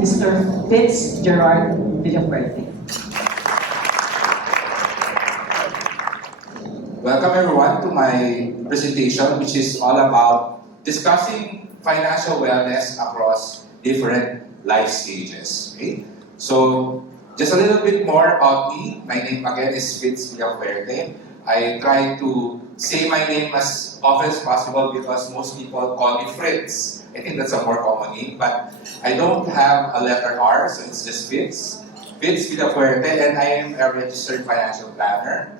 Mr. Fitzgerald Villafuerte. Welcome everyone to my presentation, which is all about discussing financial wellness across different life stages. Okay? So, just a little bit more about me. My name again is Fitz Villafuerte. I try to say my name as often as possible because most people call me Fritz. I think that's a more common name, but I don't have a letter R, so it's just Fitz. Fitz Villafuerte, and I am a registered financial planner,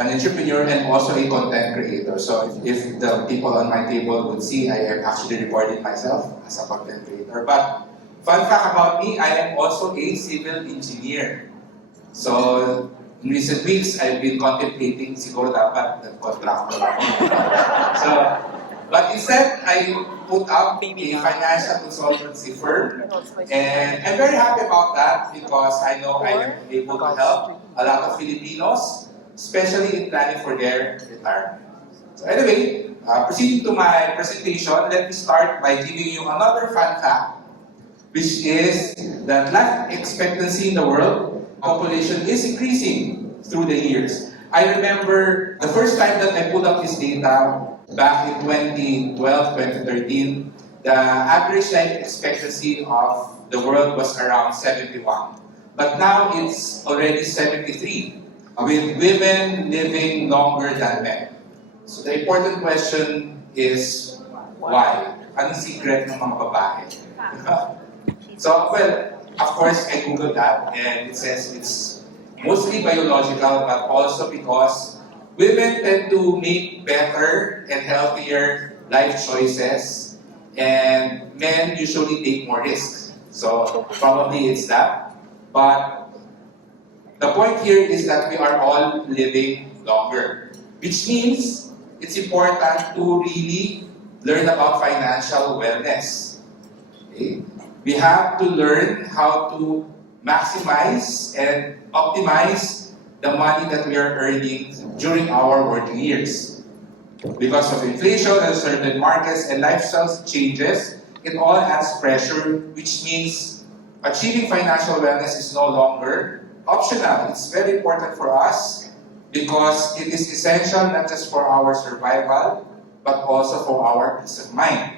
an entrepreneur, and also a content creator. So if the people on my table would see, I am actually recording myself as a content creator. But fun fact about me, I am also a civil engineer. So in recent weeks, I've been contemplating siguro dapat nag-contractor ako. So, but instead, I put up a financial consultancy firm. And I'm very happy about that because I know I am able to help a lot of Filipinos, especially in planning for their retirement. So anyway, proceeding to my presentation, let me start by giving you another fun fact, which is that life expectancy in the world, population is increasing through the years. I remember the first time that I pulled up this data back in 2012, 2013, the average life expectancy of the world was around 71. But now it's already 73. With women living longer than men. So the important question is, why? Anong secret ng mga babae? So, well, of course, I googled that and it says it's mostly biological, but also because women tend to make better and healthier life choices and men usually take more risks. So probably it's that. But the point here is that we are all living longer, which means it's important to really learn about financial wellness. Okay? We have to learn how to maximize and optimize the money that we are earning during our working years. Because of inflation and certain markets and lifestyle changes, it all adds pressure, which means achieving financial wellness is no longer optional. It's very important for us because it is essential not just for our survival, but also for our peace of mind.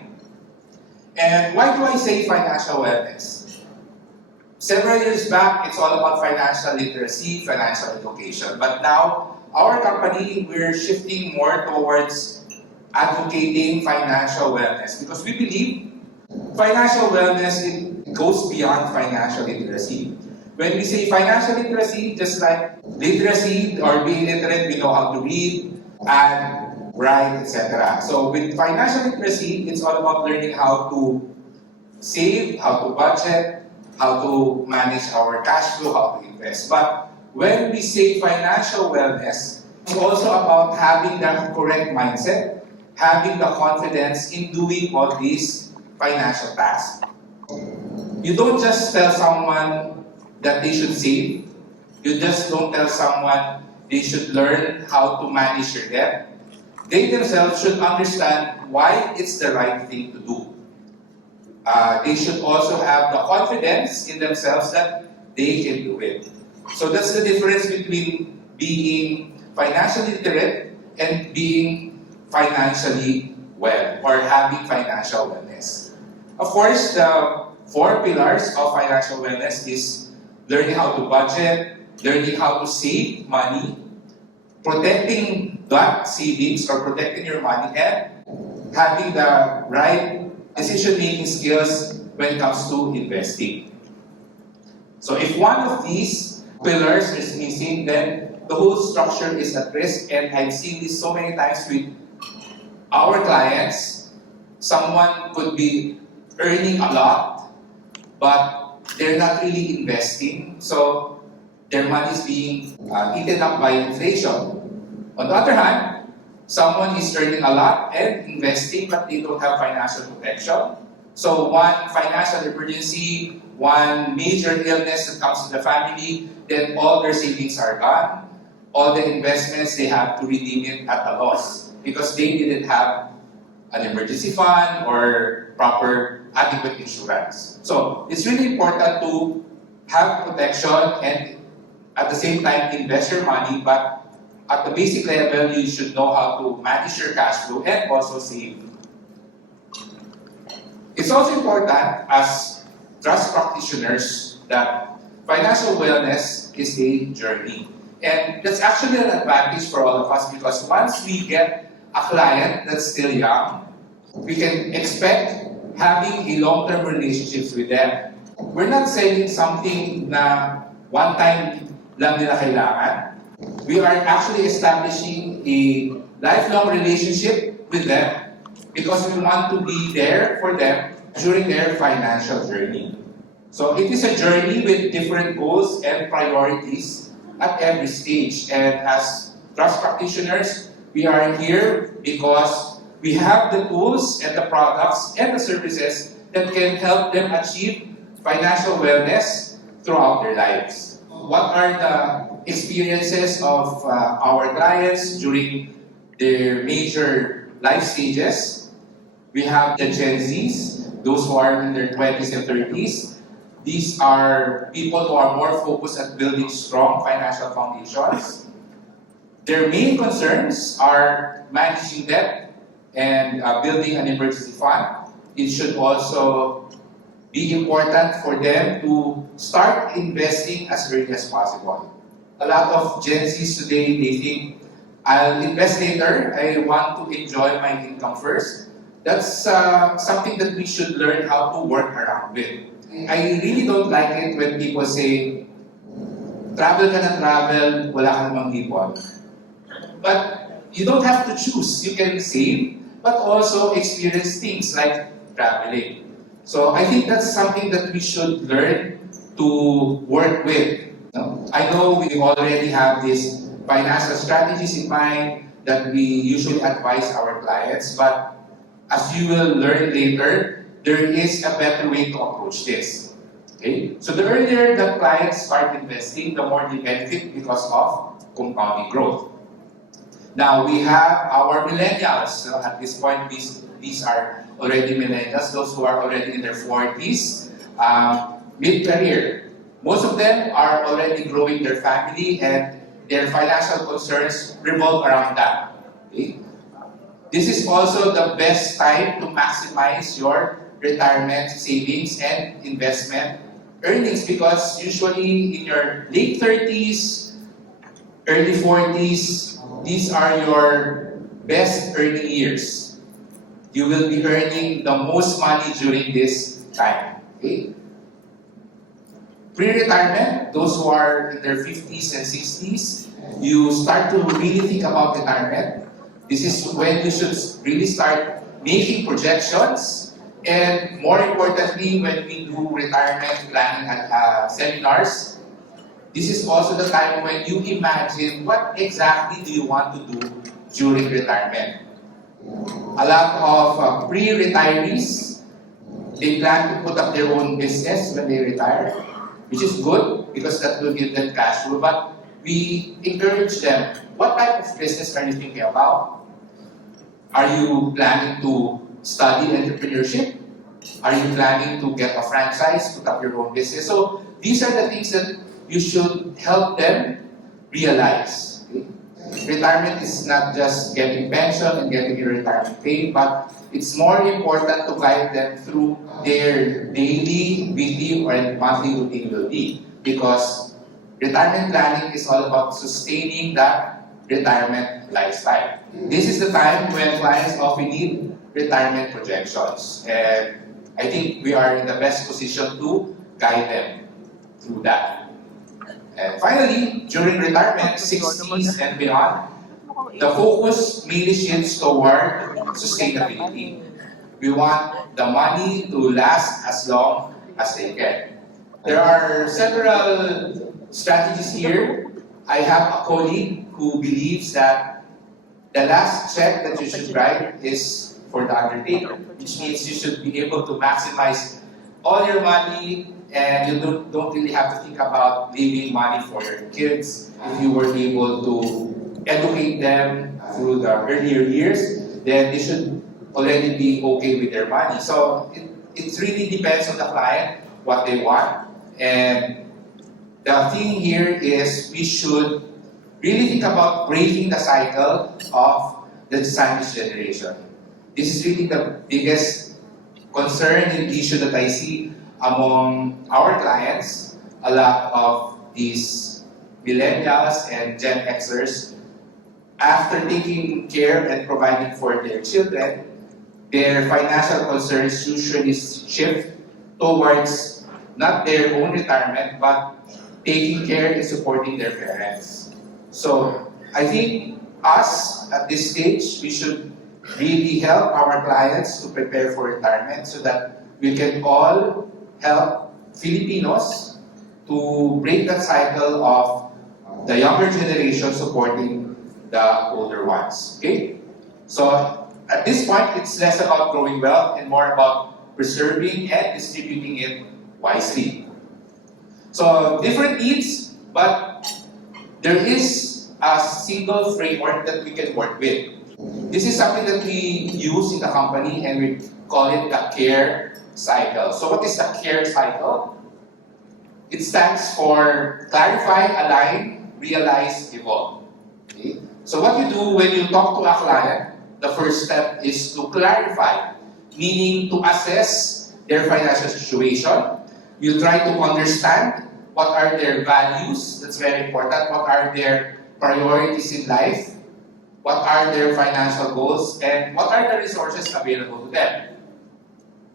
And why do I say financial wellness? Several years back, it's all about financial literacy, financial education. But now, our company, we're shifting more towards advocating financial wellness because we believe financial wellness, it goes beyond financial literacy. When we say financial literacy, just like literacy or being literate, we know how to read and write, etc. So with financial literacy, it's all about learning how to save, how to budget, how to manage our cash flow, how to invest. But when we say financial wellness, it's also about having the correct mindset, having the confidence in doing all these financial tasks. You don't just tell someone that they should save. You just don't tell someone they should learn how to manage their debt. They themselves should understand why it's the right thing to do. They should also have the confidence in themselves that they can do it. So that's the difference between being financially literate and being financially well or having financial wellness. Of course, the 4 pillars of financial wellness is learning how to budget, learning how to save money, protecting that savings or protecting your money, and having the right decision-making skills when it comes to investing. So if one of these pillars is missing, then the whole structure is at risk, and I've seen this so many times with our clients. Someone could be earning a lot, but they're not really investing, so their money is being eaten up by inflation. On the other hand, someone is earning a lot and investing, but they don't have financial protection. So one financial emergency, one major illness that comes to the family, then all their savings are gone. All the investments, they have to redeem it at a loss because they didn't have an emergency fund or proper adequate insurance. So it's really important to have protection and at the same time invest your money, but at the basic level, you should know how to manage your cash flow and also save. It's also important as trust practitioners that financial wellness is a journey. And that's actually an advantage for all of us because once we get a client that's still young, we can expect having a long-term relationships with them. We're not selling something na one time lang nila kailangan. We are actually establishing a lifelong relationship with them because we want to be there for them during their financial journey. So it is a journey with different goals and priorities at every stage. And as trust practitioners, we are here because we have the tools and the products and the services that can help them achieve financial wellness throughout their lives. What are the experiences of our clients during their major life stages? We have the Gen Zs, those who are in their 20s and 30s. These are people who are more focused at building strong financial foundations. Their main concerns are managing debt and building an emergency fund. It should also be important for them to start investing as early as possible. A lot of Gen Zs today, they think, I'll invest later, I want to enjoy my income first. That's something that we should learn how to work around with. I really don't like it when people say, travel ka na travel, wala ka namang ipon. But you don't have to choose. You can save, but also experience things like traveling. So I think that's something that we should learn to work with. I know we already have these financial strategies in mind that we usually advise our clients, but as you will learn later, there is a better way to approach this. Okay? So the earlier the clients start investing, the more they benefit because of compounding growth. Now we have our millennials. So at this point, these are already millennials, those who are already in their 40s, mid-career. Most of them are already growing their family and their financial concerns revolve around that. Okay? This is also the best time to maximize your retirement savings and investment earnings because usually in your late 30s, early 40s, these are your best earning years. You will be earning the most money during this time. Okay? Pre-retirement, those who are in their 50s and 60s, you start to really think about retirement. This is when you should really start making projections. And more importantly, when we do retirement planning at seminars, this is also the time when you imagine what exactly do you want to do during retirement. A lot of pre-retirees, they plan to put up their own business when they retire, which is good because that will give them cash flow. But we encourage them, what type of business are you thinking about? Are you planning to study entrepreneurship? Are you planning to get a franchise, put up your own business? So these are the things that you should help them realize. Okay? Retirement is not just getting pension and getting your retirement pay, but it's more important to guide them through their daily, weekly, or monthly routine will be. Because retirement planning is all about sustaining that retirement lifestyle. This is the time when clients often need retirement projections. And I think we are in the best position to guide them through that. And finally, during retirement, 60s and beyond, the focus mainly shifts toward sustainability. We want the money to last as long as they can. There are several strategies here. I have a colleague who believes that the last check that you should write is for the undertaker, which means you should be able to maximize all your money and you don't really have to think about leaving money for your kids. If you were able to educate them through the earlier years, then they should already be okay with their money. So it really depends on the client, what they want. And the thing here is we should really think about breaking the cycle of the sandwich generation. This is really the biggest concern and issue that I see among our clients. A lot of these millennials and Gen Xers, after taking care and providing for their children, their financial concerns usually shift towards not their own retirement, but taking care and supporting their parents. So I think us at this stage, we should really help our clients to prepare for retirement so that we can all help Filipinos to break that cycle of the younger generation supporting the older ones. Okay? So at this point, it's less about growing wealth and more about preserving and distributing it wisely. So different needs, but there is a single framework that we can work with. This is something that we use in the company and we call it the CARE cycle. So what is the CARE cycle? It stands for Clarify, Align, Realize, Evolve. Okay? So what you do when you talk to a client, the first step is to clarify, meaning to assess their financial situation. You try to understand what are their values, that's very important, what are their priorities in life, what are their financial goals, and what are the resources available to them.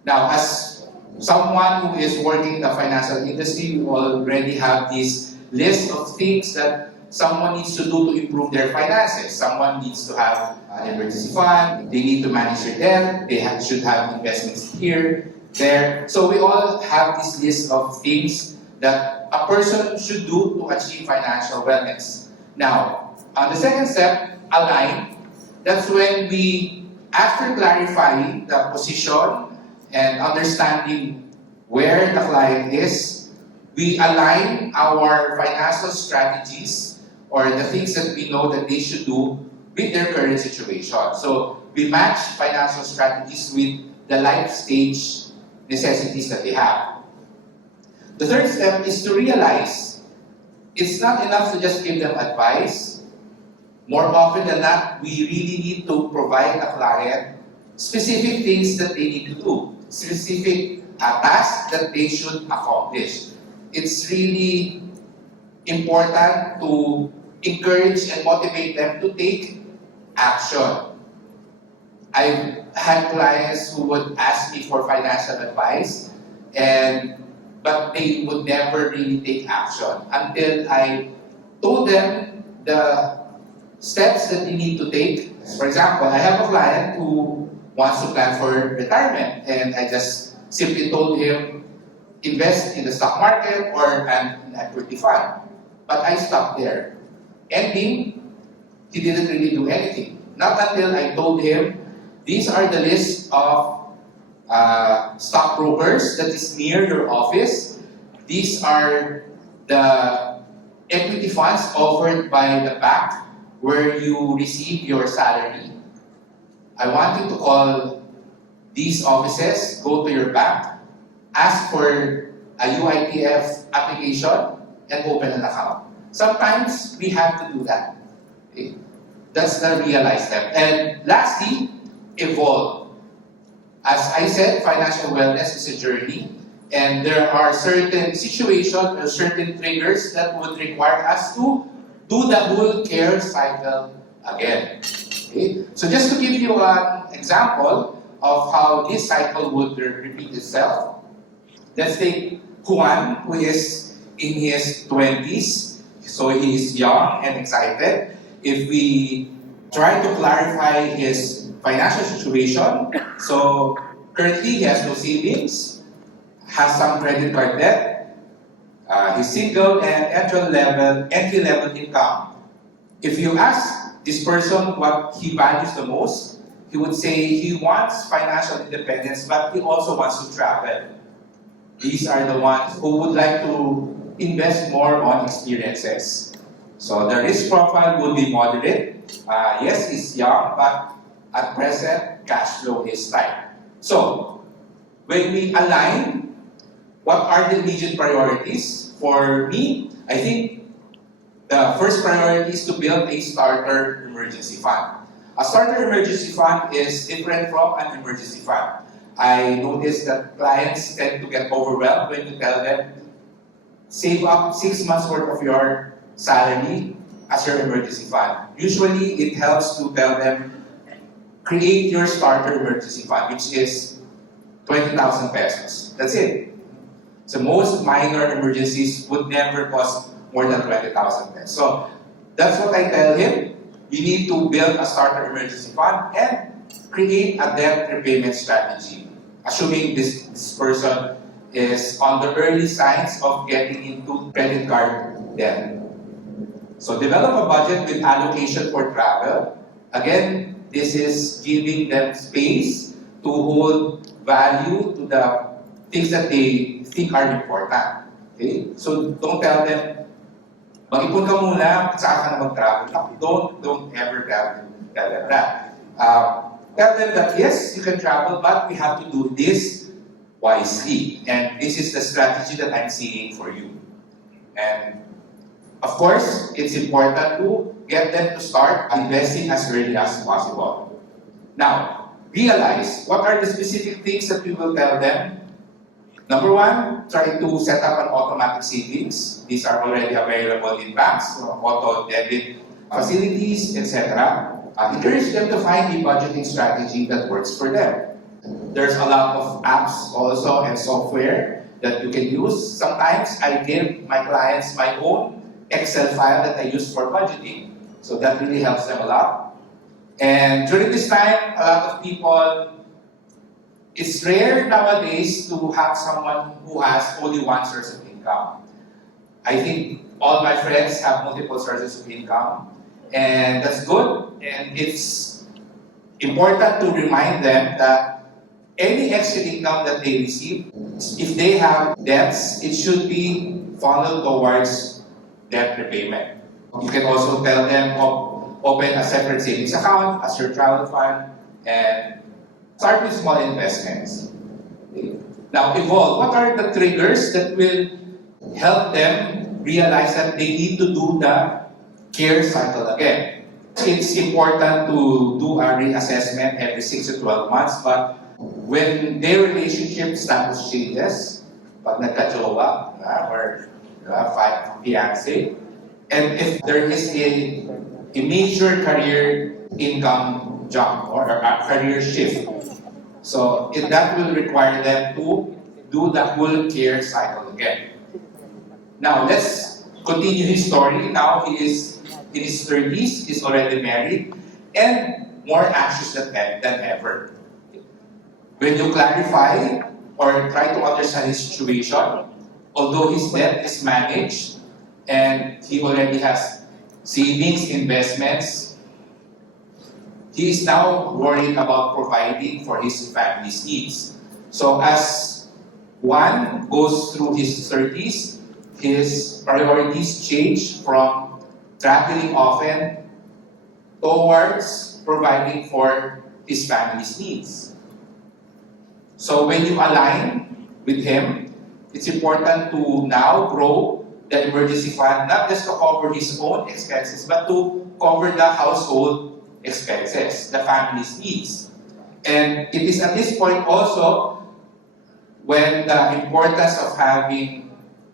Now, as someone who is working in the financial industry, we already have this list of things that someone needs to do to improve their finances. Someone needs to have an emergency fund, they need to manage their debt, they should have investments here, there. So we all have this list of things that a person should do to achieve financial wellness. Now, on the second step, align. That's when we, after clarifying the position and understanding where the client is, we align our financial strategies or the things that we know that they should do with their current situation. So we match financial strategies with the life stage necessities that they have. The third step is to realize it's not enough to just give them advice. More often than not, we really need to provide a client specific things that they need to do, specific tasks that they should accomplish. It's really important to encourage and motivate them to take action. I've had clients who would ask me for financial advice, but they would never really take action until I told them the steps that they need to take. For example, I have a client who wants to plan for retirement, and I just simply told him, invest in the stock market or an equity fund. But I stopped there. Ending, he didn't really do anything. Not until I told him, these are the list of stockbrokers that is near your office. These are the equity funds offered by the bank where you receive your salary. I want you to call these offices, go to your bank, ask for a UITF application, and open an account. Sometimes we have to do that. Okay? That's the realized step. And lastly, evolve. As I said, financial wellness is a journey, and there are certain situations or certain triggers that would require us to do the whole care cycle again. Okay? So just to give you an example of how this cycle would repeat itself, let's take Juan, who is in his 20s, so he is young and excited. If we try to clarify his financial situation, so currently he has no savings, has some credit card debt, he's single and entry-level income. If you ask this person what he values the most, he would say he wants financial independence, but he also wants to travel. These are the ones who would like to invest more on experiences. So the risk profile would be moderate. Yes, he's young, but at present, cash flow is tight. So, when we align what are the immediate priorities, for me, I think the first priority is to build a starter emergency fund. A starter emergency fund is different from an emergency fund. I noticed that clients tend to get overwhelmed when you tell them, save up 6 months worth of your salary as your emergency fund. Usually, it helps to tell them, create your starter emergency fund, which is 20,000 pesos. That's it. So most minor emergencies would never cost more than 20,000 pesos. So that's what I tell him. You need to build a starter emergency fund and create a debt repayment strategy. Assuming this person is on the early signs of getting into credit card debt. So develop a budget with allocation for travel. Again, this is giving them space to hold value to the things that they think are important. Okay? So don't tell them, mag-ipon ka muna, saan ka na mag-travel. Don't ever tell them that. Tell them that yes, you can travel, but we have to do this wisely. And this is the strategy that I'm seeing for you. And of course, it's important to get them to start investing as early as possible. Now, realize what are the specific things that we will tell them. Number one, try to set up an automatic savings. These are already available in banks, auto debit facilities, etc. Encourage them to find a budgeting strategy that works for them. There's a lot of apps also and software that you can use. Sometimes I give my clients my own Excel file that I use for budgeting. So that really helps them a lot. And during this time, a lot of people, it's rare nowadays to have someone who has only one source of income. I think all my friends have multiple sources of income, and that's good. And it's important to remind them that any extra income that they receive, if they have debts, it should be funneled towards debt repayment. You can also tell them, open a separate savings account as your travel fund, and start with small investments. Okay. Now, evolve. What are the triggers that will help them realize that they need to do the care cycle again? It's important to do a reassessment every 6 to 12 months, but when their relationship status changes, pag nagka-jowa, or fiancé, and if there is a major career income jump or a career shift, so that will require them to do the whole care cycle again. Now, let's continue his story. Now he is in his 30s, he's already married, and more anxious than ever. When you clarify or try to understand his situation, although his debt is managed and he already has savings, investments, he is now worried about providing for his family's needs. So as one goes through his 30s, his priorities change from traveling often towards providing for his family's needs. So when you align with him, it's important to now grow the emergency fund, not just to cover his own expenses, but to cover the household expenses, the family's needs. And it is at this point also when the importance of having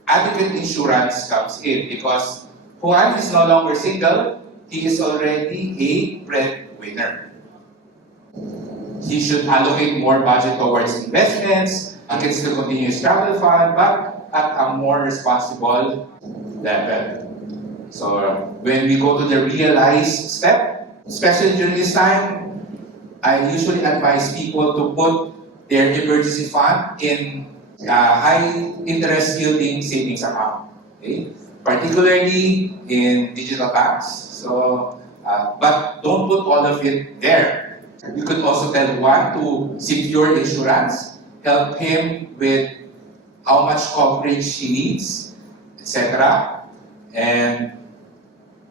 adequate insurance comes in, because Juan is no longer single, he is already a breadwinner. He should allocate more budget towards investments. He can still continue his travel fund, but at a more responsible level. So when we go to the realize step, especially during this time, I usually advise people to put their emergency fund in high interest yielding savings account. Okay? Particularly in digital banks. So, but don't put all of it there. You could also tell one to secure insurance, help him with how much coverage he needs, etc. And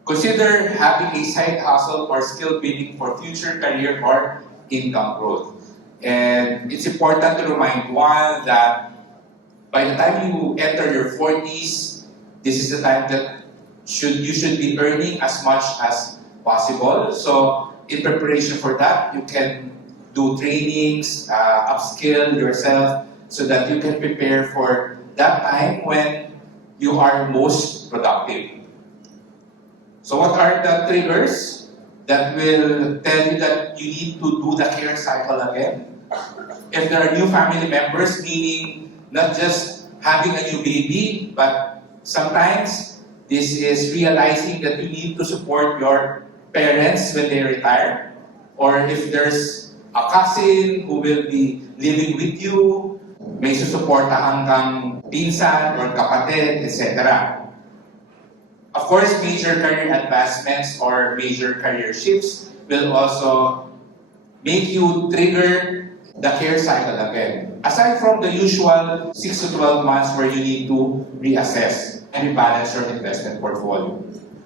consider having a side hustle or skill building for future career or income growth. And it's important to remind one that by the time you enter your 40s, this is the time that you should be earning as much as possible. So in preparation for that, you can do trainings, upskill yourself so that you can prepare for that time when you are most productive. So what are the triggers that will tell you that you need to do the care cycle again? If there are new family members, meaning not just having a new baby, but sometimes this is realizing that you need to support your parents when they retire, or if there's a cousin who will be living with you, may susuportahan kang pinsan or kapatid, etc. Of course, major career advancements or major career shifts will also make you trigger the care cycle again. Aside from the usual 6 to 12 months where you need to reassess and rebalance your investment portfolio.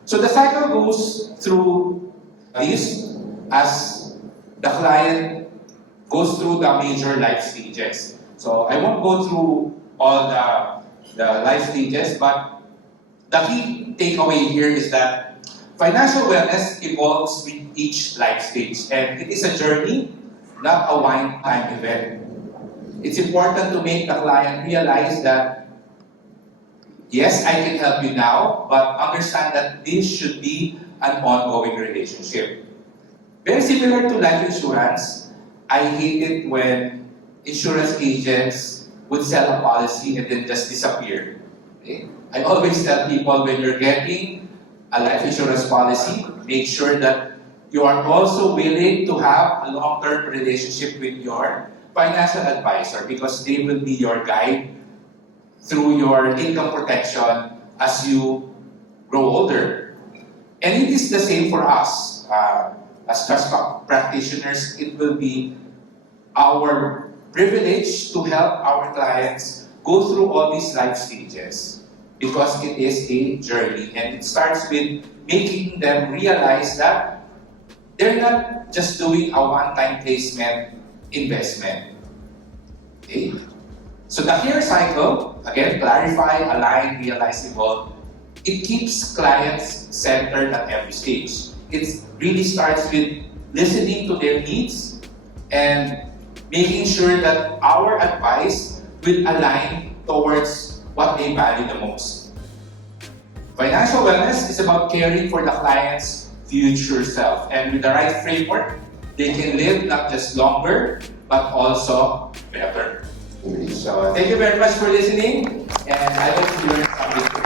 So the cycle goes through this as the client goes through the major life stages. So I won't go through all the life stages, but the key takeaway here is that financial wellness evolves with each life stage, and it is a journey, not a one-time event. It's important to make the client realize that, yes, I can help you now, but understand that this should be an ongoing relationship. Very similar to life insurance, I hate it when insurance agents would sell a policy and then just disappear. Okay? I always tell people, when you're getting a life insurance policy, make sure that you are also willing to have a long-term relationship with your financial advisor, because they will be your guide through your income protection as you grow older. And it is the same for us. As trust practitioners, it will be our privilege to help our clients go through all these life stages, because it is a journey, and it starts with making them realize that they're not just doing a one-time placement investment. Okay? So the care cycle, again, clarify, align, realizable, it keeps clients centered at every stage. It really starts with listening to their needs and making sure that our advice will align towards what they value the most. Financial wellness is about caring for the client's future self, and with the right framework, they can live not just longer, but also better. So thank you very much for listening, and I hope you learned something.